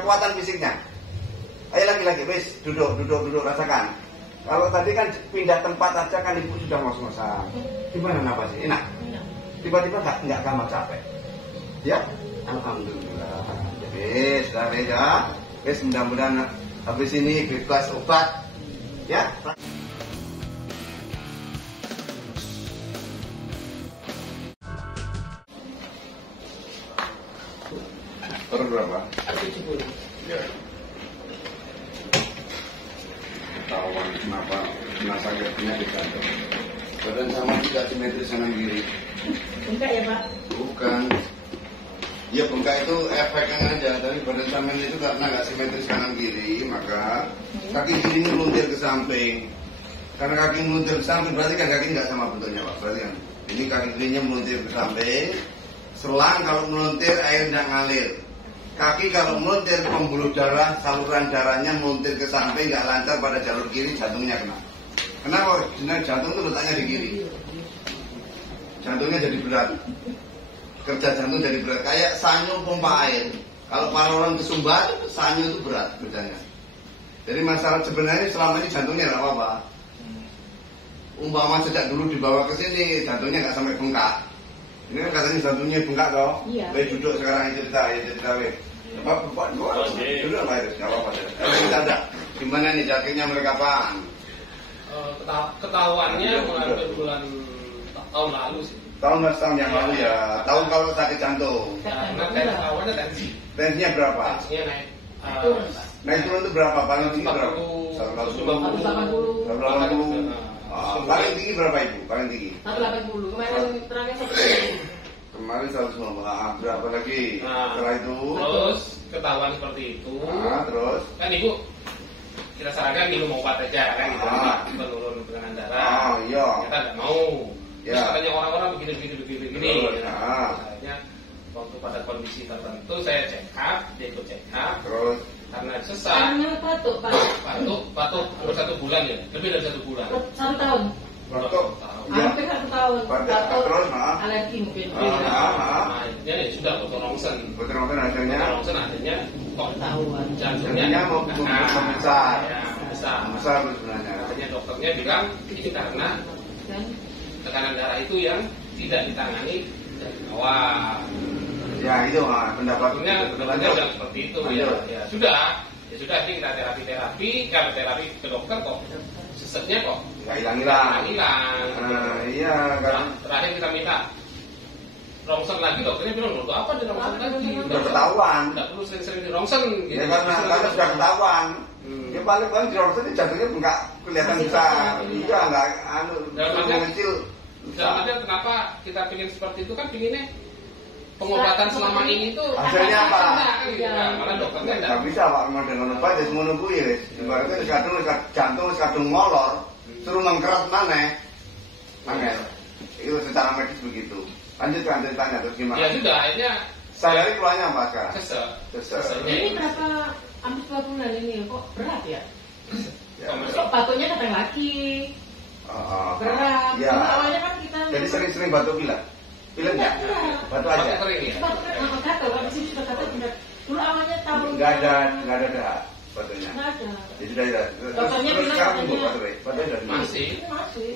kekuatan fisiknya. Ayo lagi, wis duduk rasakan. Kalau tadi kan pindah tempat aja kan ibu sudah ngos-ngosan. Gimana napasnya? Enak. Tiba-tiba nggak gampang capek. Ya, alhamdulillah. Wis, ya. Wis mudah-mudahan habis ini bebas obat. Ya. Terus berapa? 70. Ya. Ketahuan kenapa sakitnya di jantung. Badan sama tidak simetris kanan kiri. Bengkak ya Pak? Bukan. Ya bengkak itu efeknya aja, tapi badan sampean itu karena nggak simetris kanan kiri, maka kaki kirinya meluntir ke samping. Karena kaki meluntir ke samping berarti kan kaki nggak sama bentuknya Pak. Berarti kan ini kaki kirinya meluntir ke samping. Selang kalau meluntir air tidak ngalir. Kaki kalau meluntir pembuluh darah, saluran darahnya meluntir ke samping nggak lancar pada jalur kiri, jantungnya kena. Kenapa? Karena jantung itu letaknya di kiri. Jantungnya jadi berat. Kerja jantung jadi berat. Kayak sanyo pompa air. Kalau orang kesumbat, sanyo itu berat kerjanya. Jadi masalah sebenarnya selama ini jantungnya nggak apa-apa. Umpama sejak dulu dibawa ke sini, jantungnya nggak sampai bengkak. Ini kan katanya jantungnya bengkak toh. Iya. Duduk sekarang cerita. Bapak duduk apa itu? Nggak apa-apa. Kita ada. Gimana nih sakitnya mereka kapan? Ketahuannya mulai bulan tahun lalu sih. Tahun yang lalu ya. Tahun kalau sakit jantung. Karena ketahuannya tensi. Tensinya berapa? Tensinya naik. Naik turun itu berapa? Paling tinggi berapa? 180. 180. Paling tinggi berapa ibu? Paling tinggi? 180. Kemarin terakhir 180. Kemarin 190. Berapa lagi? Setelah itu? Terus ketahuan seperti itu. Terus? Kan ibu kita sarankan minum obat aja kan gitu. Menurun tekanan darah. Iya. Kita nggak mau. Terus Ya. katanya orang-orang begini. Akhirnya waktu pada kondisi tertentu saya check up, dia ikut check up. Terus? Karena sesak. Karena batuk Pak. Batuk baru 1 bulan ya, lebih dari 1 bulan. 1 tahun. Batuk? Hampir 1 tahun. Batuk terus? Alergi mungkin. Akhirnya ya sudah foto rongsen. Betul hasilnya? Foto rongsen akhirnya kok Ketahuan. jantungnya mau membesar. Besar. Sebenarnya. Akhirnya dokternya bilang ini karena Dan tekanan darah itu yang tidak ditangani dari awal. Ya itu Dokternya udah seperti itu ya. Ya sudah ini kita terapi kalau terapi ke dokter kok seseknya kok nggak hilang. Iya kan. Terakhir kita minta rongsen lagi, dokternya bilang untuk apa di rongsen lagi? Udah ketahuan. Nggak perlu sering-sering di rongsen gitu. Ya karena sudah ketahuan. Ya paling di rongsen jatuhnya nggak kelihatan besar. Iya nggak kecil. Dalam artian kenapa kita pingin seperti itu kan pinginnya pengobatan selama ini tuh hasilnya apa? Malah dokternya nggak bisa Pak, mau dengan obat ya semua nunggu ya. Ibaratnya jantung kadung molor, suruh mengkerat mana? Angel. Itu secara medis begitu. Lanjutkan ceritanya terus gimana? Ya sudah, akhirnya sehari keluarnya apa sekarang? Sesek. ini berapa hampir 2 bulan ini kok berat ya? Ya. Kok batuknya datang lagi. Berat. Ya. Dulu awalnya kan kita Jadi sering-sering batuk pilek? Pilek nggak? Batu aja? Kering ya? Batuk gatal, kan di sini sudah gatal benar. Dulu awalnya tahun Nggak ada batunya. Nggak ada. Jadi sudah. Dokternya Terus bilang sekarang katanya- batu udah Masih. Masih.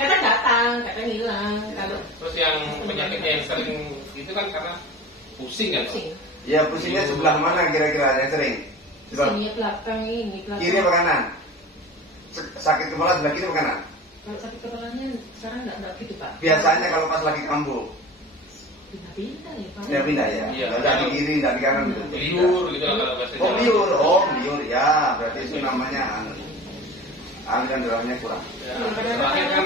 Kadang datang, kadang hilang. Kalau Terus yang penyakitnya yang sering itu kan karena pusing kan? pusing. Ya pusingnya sebelah mana kira-kira yang sering? Pusingnya belakang ini, belakang. Kiri apa kanan? Sakit kepala sebelah kiri apa kanan? Kalau sakit kepalanya sekarang enggak gitu Pak. Biasanya kalau pas lagi kambuh, Pindah-pindah ya Pak. ya pindah ya. Iya. Nggak di kiri, nggak di kanan gitu. Liur gitu lah kalau bahasa Jawa. Liur ya. Berarti itu namanya aliran darahnya kurang. Ya, terakhir kan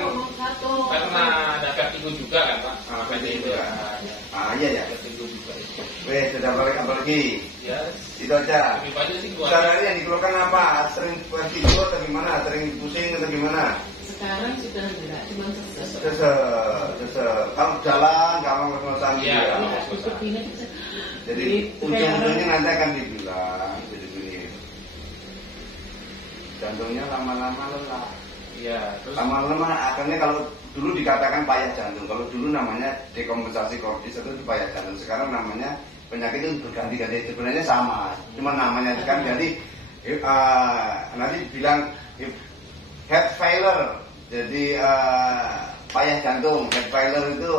karena ada vertigo juga kan Pak? Vertigo ya. Iya ya. Vertigo juga. Weh, sudah balik apa lagi? Ya, Itu aja. lebih banyak sih gua. Sehari yang dikeluhkan apa? Sering vertigo atau gimana? Sering pusing atau gimana? Sekarang sudah enggak, cuma Kalau jalan, kalau ngos-ngosan gitu Iya, ya. cukup ini. Jadi ujung-ujungnya nanti akan dibilang jadi gini. Jantungnya lama-lama lelah. Iya, terus Lama-lama akhirnya kalau dulu dikatakan payah jantung. Kalau dulu namanya dekompensasi kordis itu payah jantung. Sekarang namanya penyakit itu berganti-ganti, sebenarnya sama, cuma namanya kan jadi nanti bilang heart failure, jadi payah jantung. Heart failure itu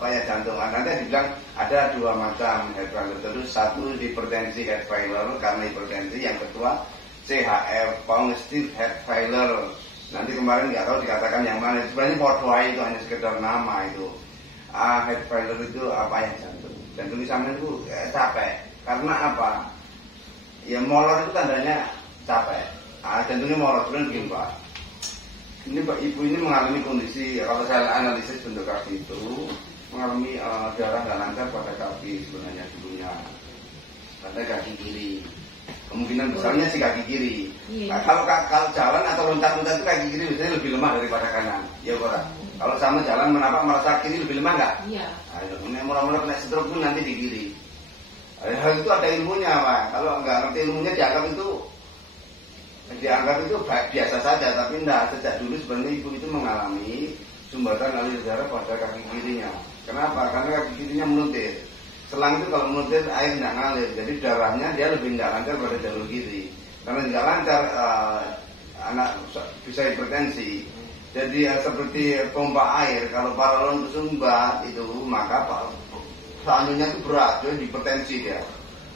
payah jantung. Nanti dibilang ada dua macam heart failure. Terus satu hipertensi heart failure karena hipertensi, yang kedua CHF congestive heart failure. Nanti kemarin nggak tahu dikatakan yang mana. Sebenarnya portway itu hanya sekedar nama itu. Heart failure itu payah jantung. Dan tulisannya itu capek. Karena apa? Ya molor itu tandanya capek. Jantungnya molor, sebenarnya begini Pak. Ini Pak Ibu ini mengalami kondisi, kalau saya analisis bentuk kaki itu mengalami darah nggak lancar pada kaki sebenarnya dulunya, pada kaki kiri. Kemungkinan besarnya sih kaki kiri. Nah, kalau jalan atau loncat-loncat itu kaki kiri biasanya lebih lemah daripada kanan. Ya Pak. Kalau sama jalan menapak merasa kiri lebih lemah nggak? Iya. Nah, murah-murah kena stroke pun nanti di kiri. Hal itu ada ilmunya Pak. Kalau nggak ngerti ilmunya dianggap itu biasa saja, tapi enggak. Sejak dulu sebenarnya ibu itu mengalami sumbatan aliran darah pada kaki kirinya. Kenapa? Karena kaki kirinya menutir. Selang itu kalau menutir air tidak ngalir, jadi darahnya dia lebih tidak lancar pada jalur kiri. Karena tidak lancar, anak bisa hipertensi. Jadi seperti pompa air, kalau paralon tersumbat itu maka selanjutnya itu berat, jadi hipertensi dia.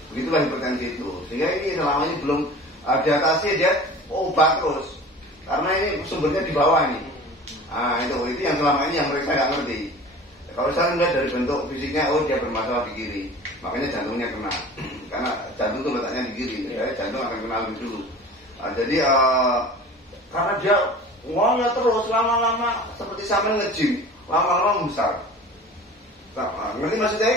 Begitulah hipertensi itu. Sehingga ini selama ini belum diatasi, dia obat terus. Karena ini sumbernya di bawah nih. Itu yang selama ini yang mereka nggak ngerti. Kalau saya melihat dari bentuk fisiknya, dia bermasalah di kiri, makanya jantungnya kena. Karena jantung itu letaknya di kiri, jadi jantung akan kena lebih dulu. Jadi karena dia ngoyo terus lama-lama seperti sambil nge-gym, lama-lama membesar. Ngerti maksudnya?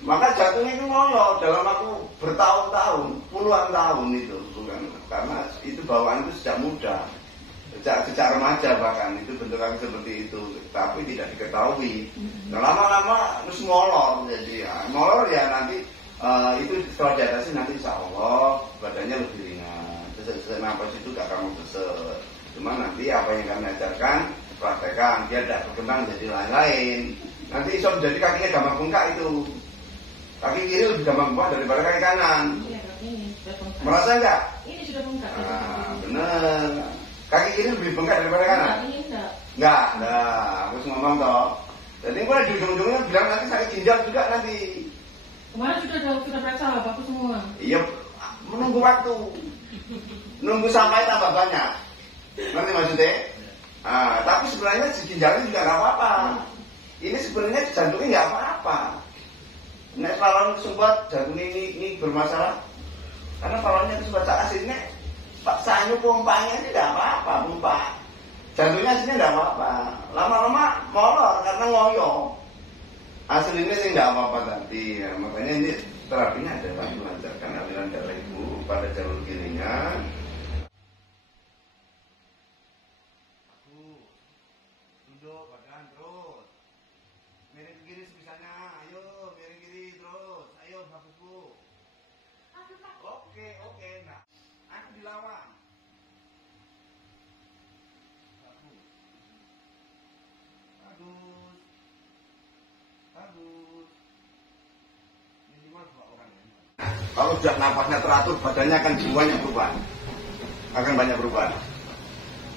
Maka jantungnya itu ngoyo dalam waktu bertahun-tahun, puluhan tahun itu, bukan? Karena itu bawaan itu sejak muda. Sejak remaja bahkan itu bentukan seperti itu, tapi tidak diketahui. Nah, lama-lama terus molor, jadi molor ya nanti itu setelah diatasi nanti insya Allah badannya lebih ringan. Sesak nafas itu gak kamu sesak. Cuma nanti apa yang kami ajarkan praktekkan, dia tidak berkembang jadi lain-lain. Nanti insya Allah jadi kakinya gampang bengkak itu. Kaki kiri lebih gampang bengkak daripada kaki kanan. Merasa enggak? Ini sudah bengkak. Benar. Kaki kiri lebih bengkak daripada kanan? Enggak, aku ngomong toh. Jadi mulai di ujung-ujungnya bilang nanti sakit ginjal juga nanti. Kemarin sudah periksa bagus semua. Iya, menunggu waktu. Nunggu sampai tambah banyak. Ngerti maksudnya? Tapi sebenarnya si ginjalnya juga nggak apa-apa. Ini sebenarnya jantungnya nggak apa-apa. Nek kalau sempat jantung ini bermasalah, karena palonnya itu sempat aslinya Pak Sanyu pompanya ini tidak apa-apa, pompa. Jantungnya aslinya tidak apa-apa. Lama-lama molor karena ngoyo. Aslinya sih tidak apa-apa tadi. Ya, makanya ini terapinya adalah melancarkan aliran darah ibu pada jalur kirinya. Duduk badan terus. Miring ke kiri sebisanya. Ayo miring kiri terus. Ayo bagus Bu. Oke, nah. Aku dilawan. Bagus. Minimal 2 orang. Kalau sudah napasnya teratur, badannya akan banyak berubah. Akan banyak berubah.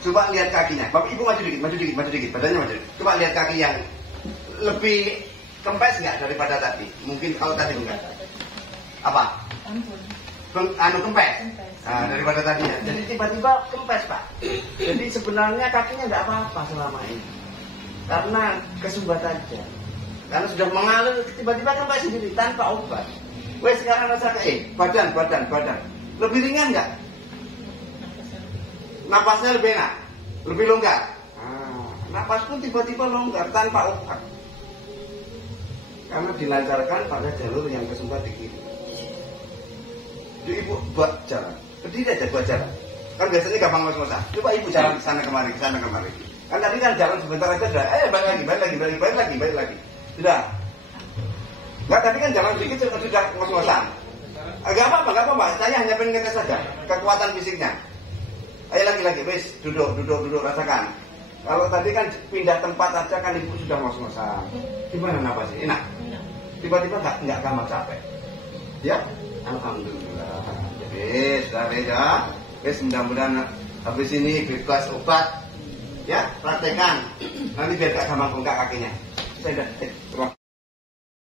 Coba lihat kakinya. Bapak Ibu maju dikit. Badannya maju. Coba lihat kaki yang lebih kempes nggak daripada tadi? Mungkin kalau tadi enggak. Apa? Kempes. Nah, daripada tadi ya. Jadi tiba-tiba kempes Pak. Jadi sebenarnya kakinya nggak apa-apa selama ini. Karena kesumbat aja. Karena sudah mengalir tiba-tiba kempes sendiri tanpa obat. Wes sekarang rasakan. Badan. Lebih ringan nggak? Napasnya lebih enak, lebih longgar. Napas pun tiba-tiba longgar tanpa obat. Karena dilancarkan pada jalur yang kesumbat di kiri. Jadi ibu buat jalan, berdiri aja buat jalan. Kan biasanya gampang ngos-ngosan. Coba ibu jalan ke sana kemari. Kan tadi kan jalan sebentar aja sudah. Balik lagi. Sudah. Enggak, tadi kan jalan sedikit sudah ngos-ngosan. Enggak apa-apa. Saya hanya pengen ngetes saja kekuatan fisiknya. Ayo lagi, wes duduk, rasakan. Kalau tadi kan pindah tempat aja kan ibu sudah ngos-ngosan. Gimana napasnya? Enak? tiba-tiba nggak gampang capek. Ya, alhamdulillah. Jadi sudah beda. Wes mudah-mudahan habis ini bebas obat. Ya, praktekan. Nanti biar gak gampang bengkak kakinya. Saya udah